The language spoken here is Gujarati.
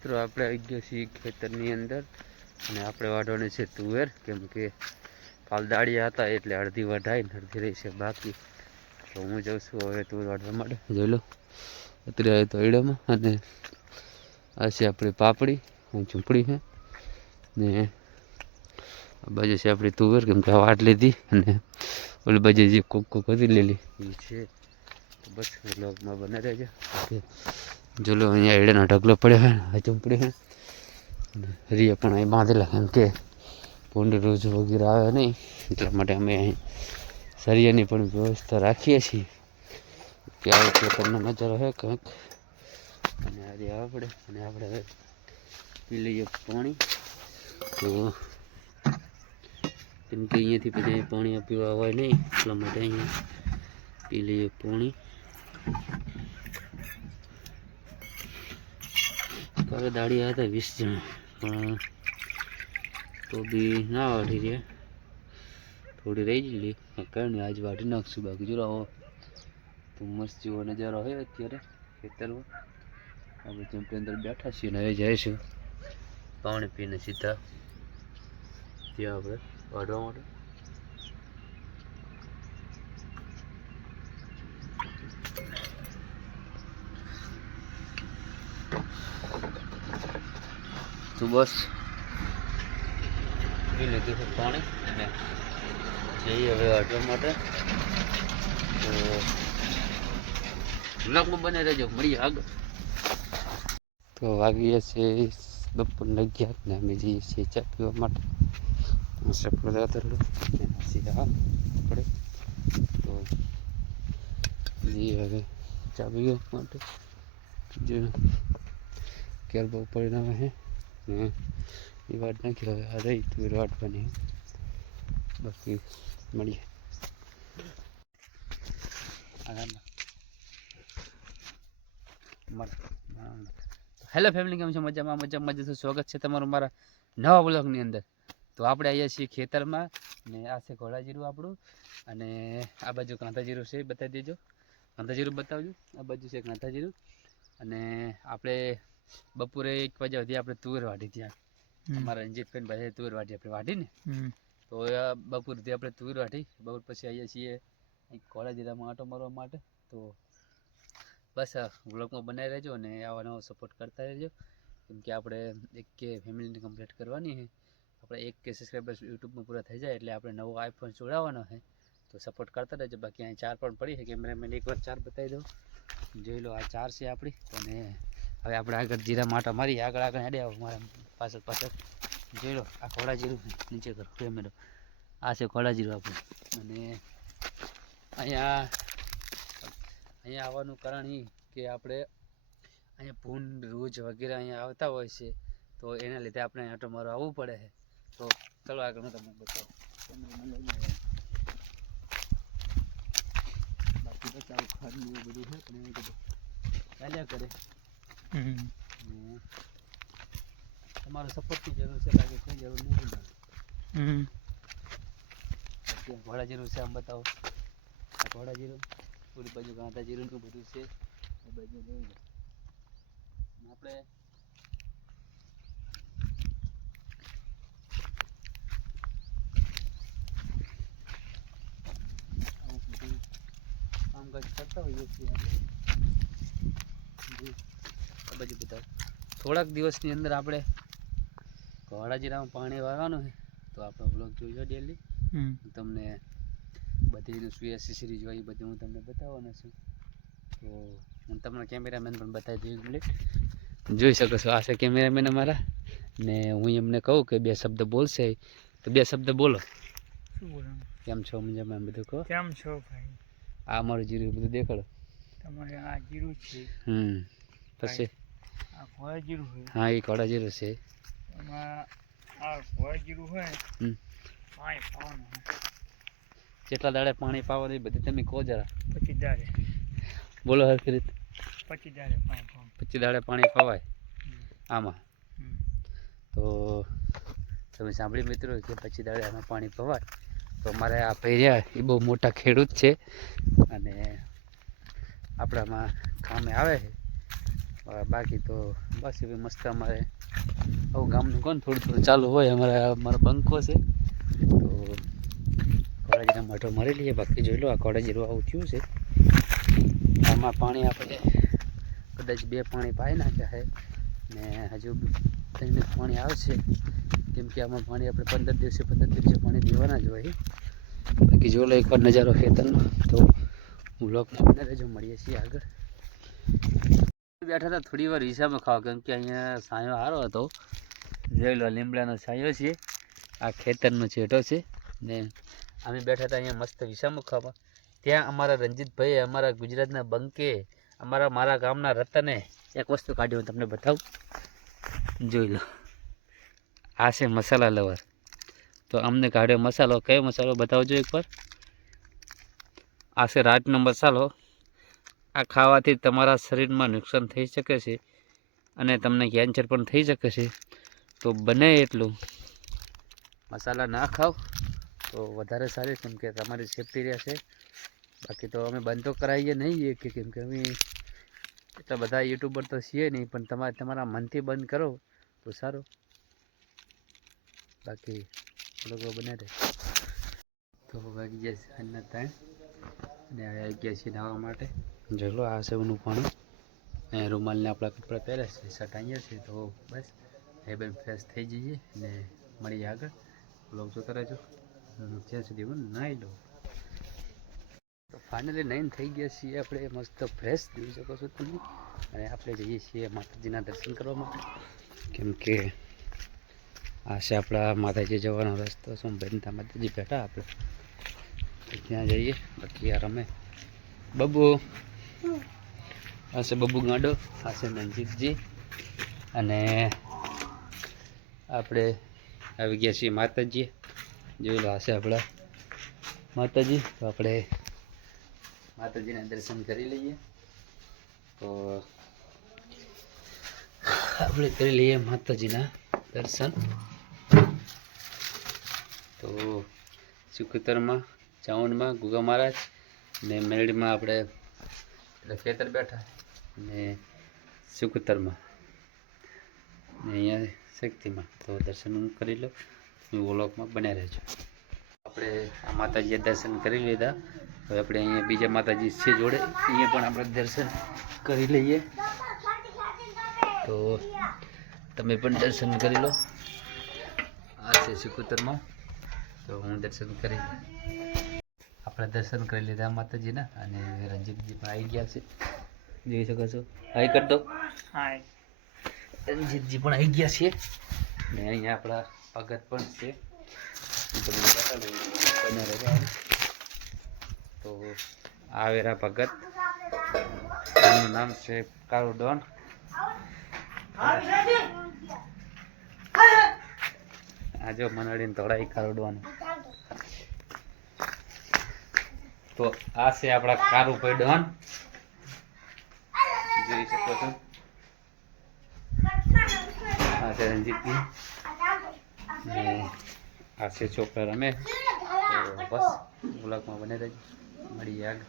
મિત્રો આપણે આવી ગયા છીએ ખેતરની અંદર અને આપણે વાઢવાની છે તુવેર, કેમ કે કાલ દાળિયા હતા એટલે અડધી વઢાઈ ને અડધી રહી છે બાકી. તો હું જાઉં છું હવે તુવેર વાઢવા માટે. જોઈ લો અત્યારે તો એડામાં, અને આ છે આપણી પાપડી, ઝૂંપડી છે ને આ બાજુ છે આપણી તુવેર, કેમ કે વાટ લીધી અને ઓલી બાજુ જે કોક કરી લેલી એ છે. બસ બ્લોગમાં બને રહેજો. જો લો અહીંયા એડાનો ઢગલો પડ્યો છે, આ ઝૂંપડી છે અને રીએ પણ અહીં બાંધેલા, કેમ કે ભૂંડ રોજ વગેરે આવે નહીં એટલા માટે અમે અહીં સરિયાની પણ વ્યવસ્થા રાખીએ છીએ કે આવો ખેતરનો નજારો છે કંઈક. અને આજે આપણે હવે પી લઈએ પાણી, તો કેમ કે અહીંયાથી પછી પાણી પીવા હોય નહીં એટલા માટે અહીંયા પી લઈએ પાણી. કાલે દાડિયા હતા 20 જણા, પણ તો બી ના વાઢી રહ્યા, થોડી રહી ગયેલી. કંઈ નહીં, આજ વાઢી નાખશું. બાકી જો આવો તો મસ્ત જેવો નજારો હોય અત્યારે ખેતરમાં. આપણે ઝૂંપડી અંદર બેઠા છીએ ને હવે જઈશું પાણી પીને સીધા ત્યાં આપણે વાઢવા માટે. તો બસ પી લીધું છે પાણી અને જઈએ હવે વાઢવા માટે. તો બ્લોગમાં બને રહેજો, મળીએ આગળ. તો વાગીએ છીએ બપોરના 11 ને અમે જઈએ છીએ ચા પીવા માટે. સીધા આપણે તો જઈએ હવે ચા પીવા માટે. જે કેર બહુ પરિણામે છે ને એ વાત નાખી, હવે આ રહી તુવેર વાટવાની. બાકી મળીએ. હેલો ફેમિલી, કેમ છો? મજામાં જશો. સ્વાગત છે તમારું મારા નવા બ્લોગની અંદર. તો આપણે આવ્યા છીએ ખેતરમાં ને આ છે ઘોડા જીરું આપણું, અને આ બાજુ કાંધા જીરું છે. બતાવી દેજો, કાંધા જીરું બતાવજો. આ બાજુ છે કાંધા જીરું. અને આપણે બપોરે 1 વાગ્યા સુધી આપણે તુવેર વાઢી ત્યાં અમારા રંજીતભાઈ ભાઈ તુવેર વાઢી આપણે વાઢીને. તો બપોર સુધી આપણે તુવેર વાઢી. બપોર પછી આવ્યા છીએ ઘોડા જીરામાં આંટો મારવા માટે. તો બસ વ્લોગમાં બનાવી રહેજો અને આવા નવો સપોર્ટ કરતા રહેજો, કેમ કે આપણે 1K ફેમિલીને કમ્પ્લીટ કરવાની છે. આપણે 1K સબસ્ક્રાઈબર્સ યુટ્યુબમાં પૂરા થઈ જાય એટલે આપણે નવો આઈફોન જોડાવવાનો છે. તો સપોર્ટ કરતા રહેજો. બાકી અહીં 4 પણ પડી છે, કેમેરામેન એકવાર 4 બતાવી દઉં. જોઈ લો, આ 4 છે આપણી. અને હવે આપણે આગળ જીરા માટા મારી આગળ હેડે આવો મારા પાછળ. જોઈ લો, આ ઘોડા જીરું નીચે કરો કેમેરો. આ છે ઘોડા જીરું આપણું. અને અહીંયા આવવાનું કારણ એ કે આપણે અહીંયા ભૂંડ રોજ વગેરે અહીંયા આવતા હોય છે, તો એના લીધે આપણે આંટો મારવા આવવું પડે છે. તો ચલો આગળ હું તમને બતાવું. બાકી બતાવું ખાડનું એવું બધું છે, પણ એવું બધું ચાલ્યા કરે. તમારો સપોર્ટની જરૂર છે, બાકી કોઈ જરૂર નથી. ઘોડા જીરું છે, આમ બતાવો. આ ઘોડા જીરું, પૂરી બાજુ કાંધા જીરું બધું છે. એ બાજુ લઈ લો. આપણે કામકાજ કરતા હોઈએ છીએ. આ બાજુ બતાવો. થોડાક દિવસની અંદર આપણે ઘોડા જીરામાં પાણી વાળવાનું છે, તો આપણો બ્લોગ જોઈજો ડેલી. તમને બધી સિરીઝ હોય એ બધું હું તમને બતાવવાનો છું. તો હું તમને કેમેરામેન પણ બતાવી દઉં, જોઈ શકો છો. આ છે કેમેરામેન અમારા, ને હું એમને કહું કે 2 શબ્દ બોલશે, તો 2 શબ્દ બોલો. શું બોલવાનું? કેમ છો? મજામાં એમ બધું કહો. કેમ છો ભાઈ? આ અમારું જીરું બધું દેખાડો. તમારે આ જીરું છે. પછી આ ઘોડા જીરું છે. હા, એ ઘોડા જીરું છે. એમાં આ ઘોડા જીરું હોય પાણી પાવાનું. કેટલા દાડે પાણી પાવાનું એ બધું તમે કહો જરા. 25 દાડે. બોલો હરખી રીતે. 25 દાડે પાણી પાવાનું. 25 દાડે પાણી પવાય આમાં. તો તમે સાંભળી મિત્રો કે 25 દાડે આમાં પાણી પવાય. તો અમારે આ ભૈયા એ બહુ મોટા ખેડૂત છે અને આપણામાં કામે આવે છે બાકી તો બસ એવી મસ્ત અમારે આવું ગામનું કોણ થોડું થોડું ચાલુ હોય અમારો બંકો છે તો કોળાજીના મઠો મરી લઈએ. બાકી જોઈ લો આ કોળાજીરું આવું થયું છે. આમાં પાણી આપણે કદાચ 2 પાણી પાઈ નાખ્યા છે ને હજુ 3 પાણી આવશે, કેમ કે આમાં પાણી આપણે 15 દિવસે પાણી દેવાના જ હોય. બાકી જો લો એકવાર નજારો ખેતરનો, તો બ્લોગમાં બને રહેજો, મળીએ છીએ આગળ. બેઠા હતા થોડી વાર વિસામાં ખાવા, કેમ કે અહીંયા સાયો સારો હતો. જોઈ લો લીમડાનો સાયો છે, આ ખેતરનો છેટો છે ને અમે બેઠા હતા અહીંયા મસ્ત વિસામાં ખાવા. ત્યાં અમારા રંજીતભાઈ, અમારા ગુજરાતના બંકે, મારા ગામના રતને એક વસ્તુ કાઢ્યું, તમને બતાવું. જોઈ લો, આ છે મસાલા લવર. તો અમને કાઢ્યો મસાલો. કયો મસાલો બતાવજો એકવાર. આ છે રાજનો મસાલો. આ ખાવાથી તમારા શરીરમાં નુકસાન થઈ શકે છે અને તમને કેન્સર પણ થઈ શકે છે. તો બને એટલું મસાલા ના ખાઓ તો વધારે સારું, કેમ કે તમારી સેફ્ટી રહેશે. બાકી તો અમે બંધ તો કરાવીએ નહીં, કેમ કે અમે એટલા બધા યુટ્યુબર તો છીએ નહીં, પણ તમારા મનથી બંધ કરો તો સારું. બાકી લોકો બને રહે. તો વાગી ગયા સાંજના 3 અને આવી ગયા છીએ નાહવા માટે. જોઈ લો આ સેવનું પાણી, અને રૂમાલને આપણા કપડાં પહેરે છે, શર્ટ અહીંયા છે. તો બસ એ બેન ફ્રેશ થઈ જઈએ અને મળીએ આગળ. બ્લોગ જોતા રહેજો ત્યાં સુધી હું નાહી લઉં. તો ફાઇનલી નાઈને થઈ ગયા છીએ આપણે મસ્ત ફ્રેશ, જોઈ શકો છો તમે. અને આપણે જઈએ છીએ માતાજીના દર્શન કરવા માટે, કેમ કે આ છે આપણા માતાજી જવાનો રસ્તો. શું બેનતા માતાજી બેઠા આપણે ત્યાં જઈએ. બાકી યાર અમે બબુ, આ છે બબુ ગાંડો, આ છે રંજીતજી, અને આપણે આવી ગયા છીએ માતાજી. જોઈ લો આ છે આપણા માતાજી. તો આપણે માતાજીના દર્શન કરી લઈએ. તો આપણે કરી લઈએ માતાજીના દર્શન. તો સુખતરમાં, ચાવણમાં ગુગા મહારાજ ને મેરડીમાં આપણે ખેતર બેઠા, ને સુખતરમાં ને અહીંયા શક્તિમાં. તો દર્શન કરી લો, વ્લોગમાં બન્યા રહેજો. આપણે આ માતાજીએ દર્શન કરી લીધા. હવે આપણે અહીંયા બીજા માતાજી છે જોડે, અહીંયા પણ આપણે દર્શન કરી લઈએ. તો તમે પણ દર્શન કરી લો. આ છે સિકોતરમાં. તો હું દર્શન કરી, આપણે દર્શન કરી લીધા માતાજીના, અને રંજીતજી પણ આવી ગયા છે, જોઈ શકો છો. હાય કરી દો. હાય. રંજીતજી પણ આવી ગયા છે, ને અહીંયા આપણા ભગત પણ છે. તમને બતાવું. તો આવેરા ભગત, એનું નામ છે કાળુ ડોન. આ જો મનાડીને તોડાઈ કાળુ ડોન. તો આ છે આપણા કારુભાઈ ડોન, જોઈ શકો છો. આ છે રંજીતજી, ને આ છે છોકરા રમે. તો બસ બ્લોગમાં બને રહેજો, મળીએ આગળ.